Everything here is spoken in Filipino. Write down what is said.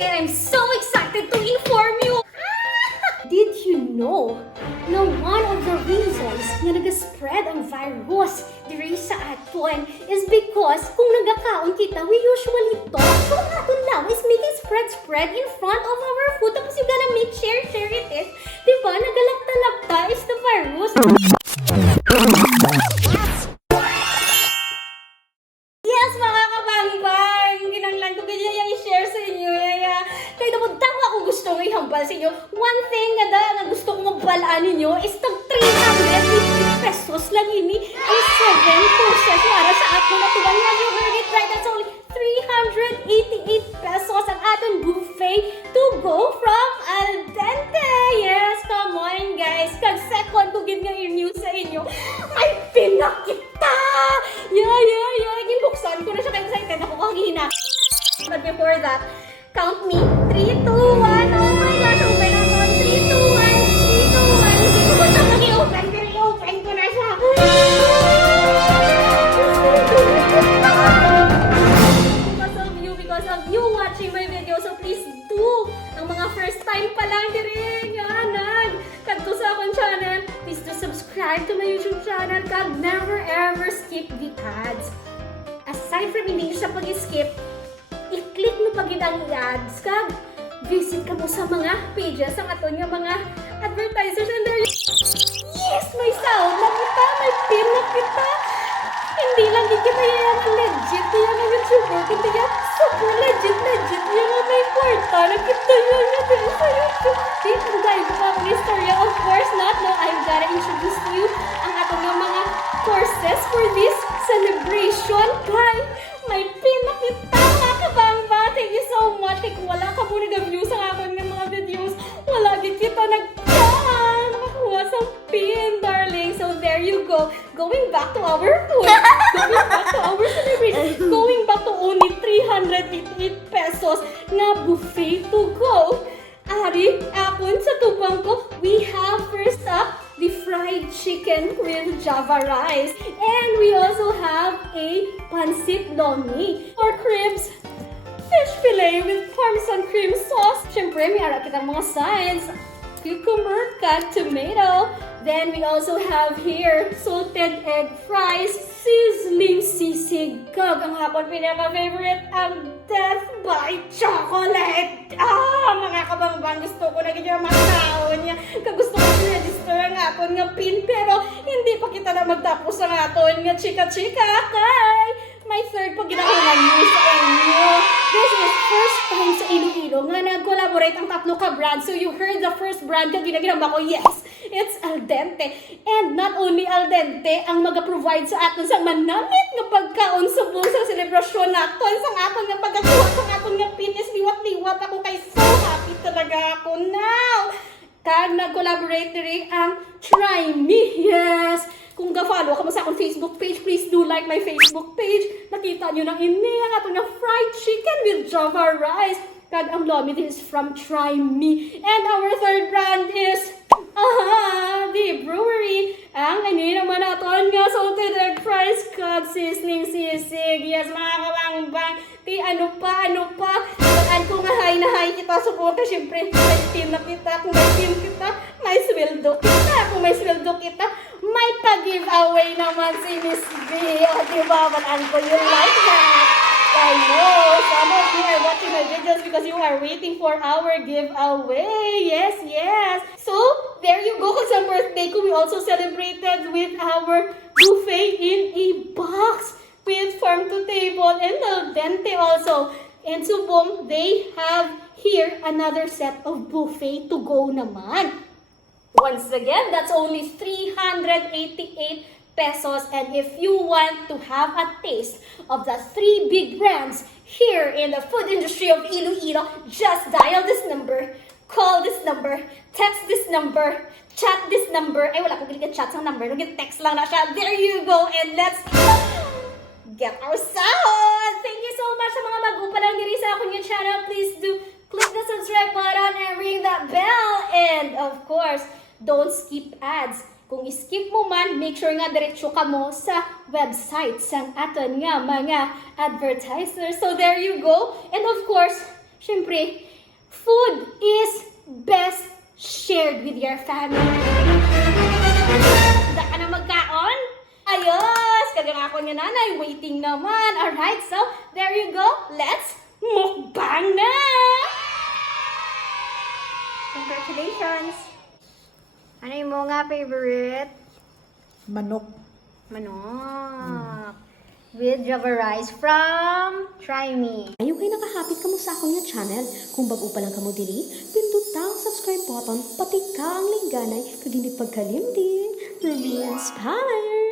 I'm so excited to inform you! Did you know na one of the reasons na nag-spread ang virus diri sa aton is because kung nagakaon kita, we usually talk. So ang aton lang is making spread in front of our food. Tapos you gonna make share it is. Diba? Nagalakta-lakta is the virus. Yes, mga KaBangBang! Ginanglan ko ganyan yung i-share sa inyo. Kaya napunta ko ako gusto ng ihambal sa inyo. One thing na gusto kong magbalaan ninyo is tag 350 pesos lang ini ang 7 courses para sa ato na tuwang na you heard it right. That's only 388 pesos ang aton buffet to go from Dente. Yes, come on guys. Kag second ko gid nga i-news sa inyo. Ay, pinakita! Yeah. Ginbuksan ko na siya kaya excited ako kahina. But before that, count me. 3, 2, 1. Oh my gosh, open ako. 3, 2, 1. 3, 2, 1. Hindi ko siya mag-i-open. Pero i-open ko na siya. Because of you watching my video. So please do. Ang mga first time pa lang din. Yan. Kadto sa akong channel. Please do subscribe to my YouTube channel. Kag never ever skip the ads. Aside from hindi siya pag-skip, i-click mo pag ang ads kag visit ka mo sa mga pages ang aton nga mga advertisers and there. Yes, may sound na kita, may pin na kita. Hindi lang di kita yung legit yung mga YouTuber, kundi yung super legit yung may kwarta na kita yun sa YouTube. Dito dahil ko ang istorya, of course not. No, I'm gonna introduce you ang atong nga mga courses for this celebration. Guys, may pin na kita, mga KaBangBang. Thank you so much. Kaya kung wala ka muna nag-views ang akong mga videos, wala din kita nakakuha sa pin, darling. So there you go. Going back to our food. Going back to our celebration. Going back to only 388 pesos na buffet to go. Ari, akon sa tubang ko, we have first up the fried chicken with java rice. And we also have a pancit lomi or cribs fish fillet with parmesan cream sauce. Siyempre, may ara kitang mga sides. Cucumber, cut tomato. Then we also have here salted egg fries, sizzling sisig. Kag ang hapon pinaka-favorite, ang Death by Chocolate. Mga KaBangBang, gusto ko na ganyan makaon niya. Kag gusto ko i-register ang hapon nga pin, pero hindi pa kita na magtapos ang hapon nga chika-chika. Kay may third pa ginagawa niyo sa inyo. This is first time sa Iloilo nga nag-collaborate ang tatlo ka brand. So you heard the first brand nga ginaginawa ko, yes, it's Dente. And not only Dente ang mag-provide sa aton sa manamit nga pagkaon subong sa selebrasyon naton sa aton nga pagkakuha sa aton nga fitness liwat-liwat ako kay so happy talaga ako now. Kag nag-collaborate rin ang Try Me, yes. Kung ga-follow ka mo sa akong Facebook page, please do like my Facebook page. Nakita nyo na ini ang ato nga fried chicken with java rice. Kag ang lomi, this is from Try Me. And our third brand is the Brewery. Ang ini naman aton nga salted egg fries kag sizzling sisig. Yes, mga KaBangBang. Ano pa? Saan ko nga hay na hay kita suporta. Siyempre, may team na kita. Kung may team kita, may sweldo kita. Kung may sweldo kita, may pa-giveaway naman si Miss B. O, diba? Bataan ko yun like that. I know some of you are watching my videos because you are waiting for our giveaway. Yes. So, there you go. Kasi ang birthday ko, we also celebrated with our buffet in a box with farm to table and Dente also. And Subong, they have here another set of buffet to go naman. Once again, that's only 388 pesos. And if you want to have a taste of the 3 big brands here in the food industry of Iloilo, just dial this number, call this number, text this number, chat this number. Ay, wala ko chat sa number. Nag-text lang na siya. There you go. And let's get our sahod! Thank you so much sa mga bago pa lang diri sa akong channel. Please do click the subscribe button and ring that bell. And of course, don't skip ads. Kung skip mo man, make sure nga diretso ka mo sa website sang aton nga mga advertisers. So there you go. And of course, syempre, food is best shared with your family. Handa ka na magkaon? Ayos! Kagangako niya nanay, waiting naman. Alright, so there you go. Let's mukbang na! Congratulations! Ano yung mga favorite? Manok. Manok. With Java rice from Try Me. Ayaw kayo nakahapit ka mo sa akong nga channel. Kung bago pa lang ka mo diri, pindot ang subscribe button, pati ka ang lingganay, kag hindi pagkalimtin. Rubeinspired!